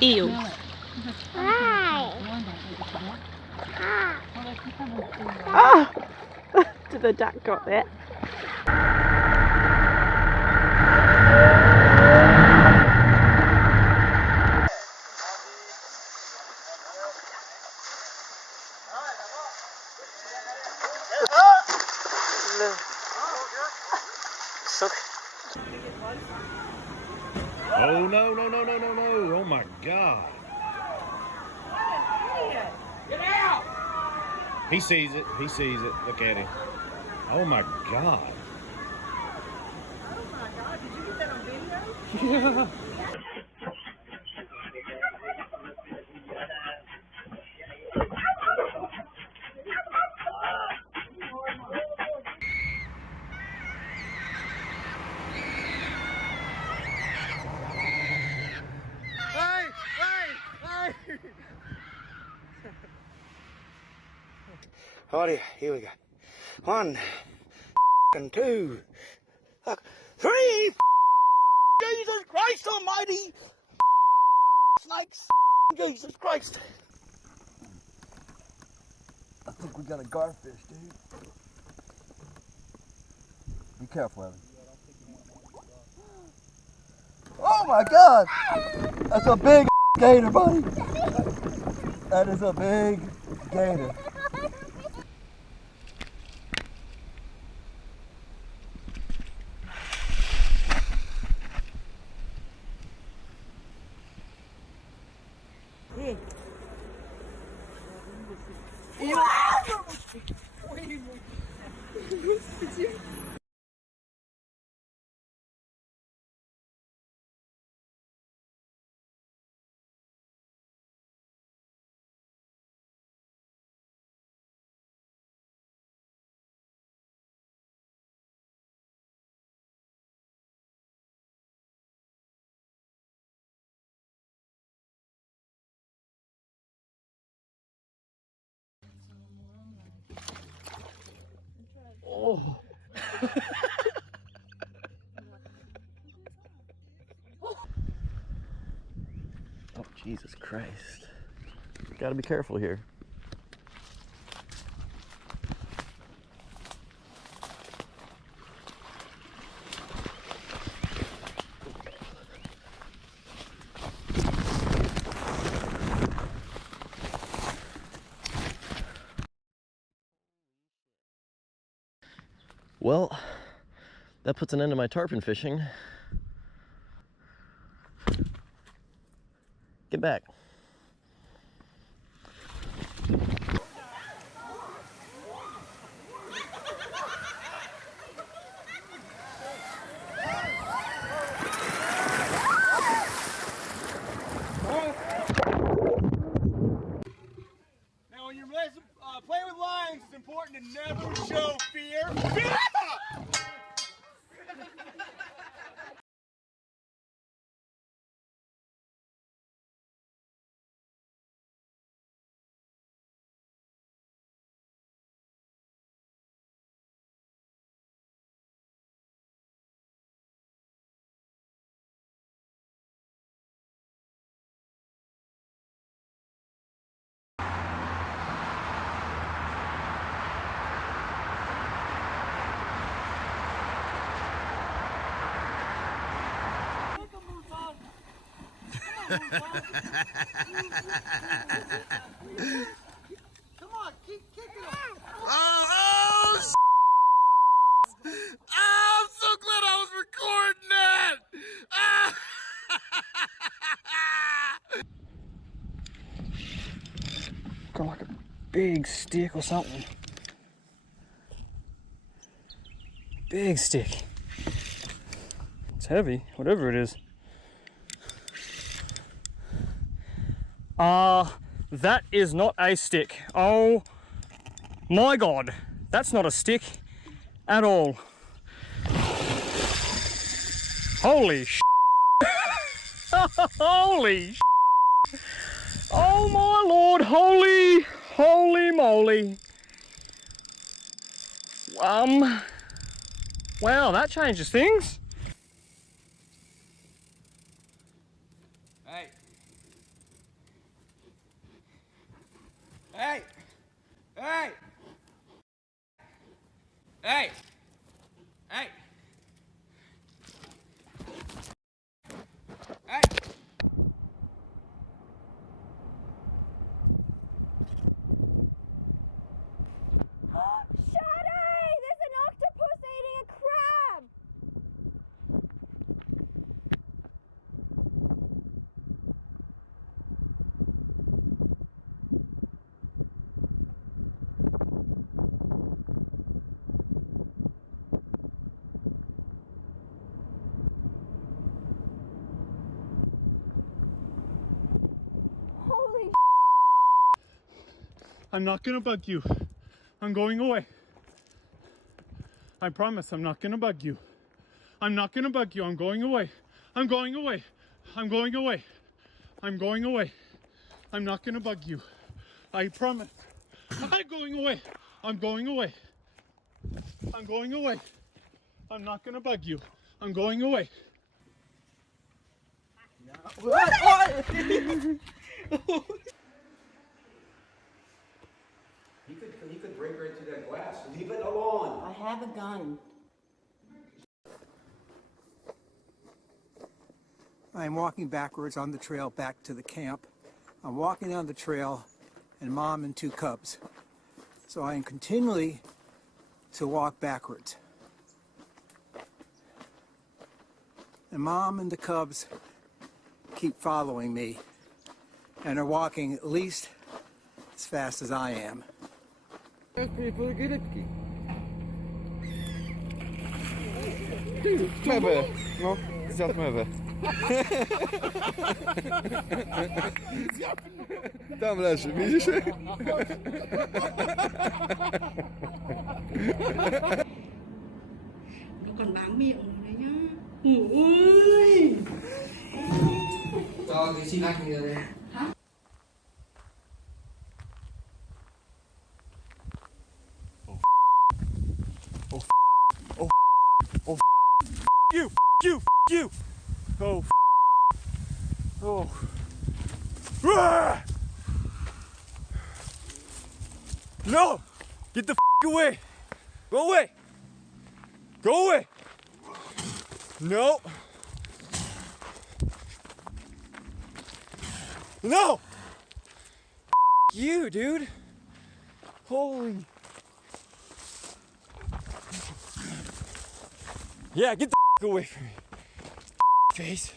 Ew. Ah! Did the duck got that? Oh no, no, no, no, no, no. Oh my God. Get out! He sees it. He sees it. Look at him. Oh my God. Oh my God, did you get that on video? Yeah. Alrighty, here we go. 1, and 2, 3. Jesus Christ Almighty! Snakes! Jesus Christ! I think we got a garfish, dude. Be careful, Evan. Oh my God! That's a big gator, buddy. That is a big gator. Oh. Oh, Jesus Christ. Gotta be careful here. Well, that puts an end to my tarpon fishing. Get back. Now, when you're playing with lines, it's important to never show fear. Come on, keep kicking him. Oh, I'm so glad I was recording that. Got like a big stick or something. Big stick. heavy, whatever it is. That is not a stick. Oh my God, that's not a stick at all. Holy sh**. Holy sh**. Oh my Lord, holy moly. Wow, that changes things. Hey. Hey. Hey. Hey. Hey. Hey. Shadi! There's an octopus eating a crab! Holy I'm not gonna bug you. I'm going away. I promise I'm not gonna bug you. I'm not gonna bug you. I'm going away. I'm going away. I'm going away. I'm going away. I'm not gonna bug you. I promise. I'm going away. I'm going away. I'm going away. I'm not gonna bug you. I'm going away. He could break right through that glass. Leave it alone. I have a gun. I'm walking backwards on the trail back to the camp. I'm walking down the trail and Mom and 2 cubs. So I am continually to walk backwards. And Mom and the cubs keep following me and are walking at least as fast as I am. Mewy, no, zjadł mewy. Tam leży, widzisz? แล้วก่อนล้างมีดออกมาเลยนะโอ้ย Cho thì xin anh You. Oh. Oh. Ah! No! Get the away! Go away! Go away! No! No! You, dude! Holy... Yeah, get the away from me. Face.